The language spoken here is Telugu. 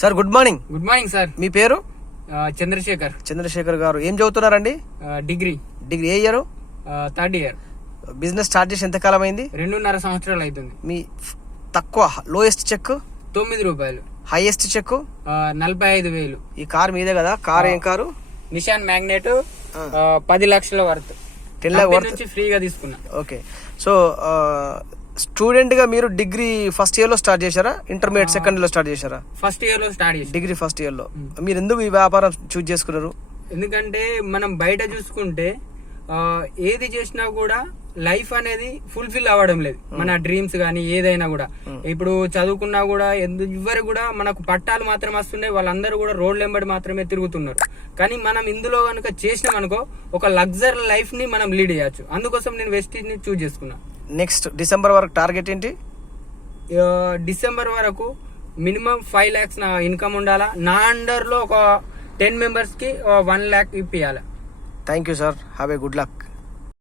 Sir good morning. Good morning sir. మీ పేరు? చంద్రశేఖర్ గారు. ఏం చదువుతున్నారండి? డిగ్రీ ఏ year? Third year. Business start చేసి ఎంత కాలం అయింది? 2.5 సంవత్సరాలు అవుతుంది. మీ తక్కువ లోయెస్ట్ చెక్? 9 రూపాయలు. Highest check? 45,000. ఈ కార్ మీదే కదా? కార్ ఏం కారు? నిషాన్ మ్యాగ్నెట్. 10 లక్షల వర్త్. 10 lakh వర్త్ నుంచి ఫ్రీగా తీసుకున్నా. ఓకే. సో స్టూడెంట్ గా మీరు డిగ్రీ ఫస్ట్ ఇయర్ లో స్టార్ట్ చేశారా, ఇంటర్మీడియట్ సెకండ్ లో స్టార్ట్ చేశారా? ఫస్ట్ ఇయర్ లో స్టార్ట్ చేసి. డిగ్రీ ఫస్ట్ ఇయర్ లో మీరు ఎందుకు ఈ వ్యాపారం చూస్ చేసుకున్నారు? ఎందుకంటే మనం బయట చూసుకుంటే ఏది చేసినా కూడా లైఫ్ అనేది ఫుల్ఫిల్ అవ్వడం లేదు. మన డ్రీమ్స్ కానీ ఏదైనా కూడా ఇప్పుడు చదువుకున్నా కూడా ఎవరు కూడా మనకు పట్టాలు మాత్రం వస్తున్నాయి, వాళ్ళందరూ కూడా రోడ్ల వెంబడి మాత్రమే తిరుగుతున్నారు. కానీ మనం ఇందులో కనుక చేసినాం అనుకో ఒక లగ్జరీ లైఫ్ ని మనం లీడ్ చేయొచ్చు. అందుకోసం నేను వెస్టీజ్ ని చూస్ చేసుకున్నా. నెక్స్ట్ డిసెంబర్ వరకు టార్గెట్ ఏంటి? డిసెంబర్ వరకు మినిమం 5 lakhs నా ఇన్కమ్ ఉండాలా. నా అండర్ లో ఒక 10 members కి 1 lakh ఇప్పియాలి. Thank you sir. Have a good luck.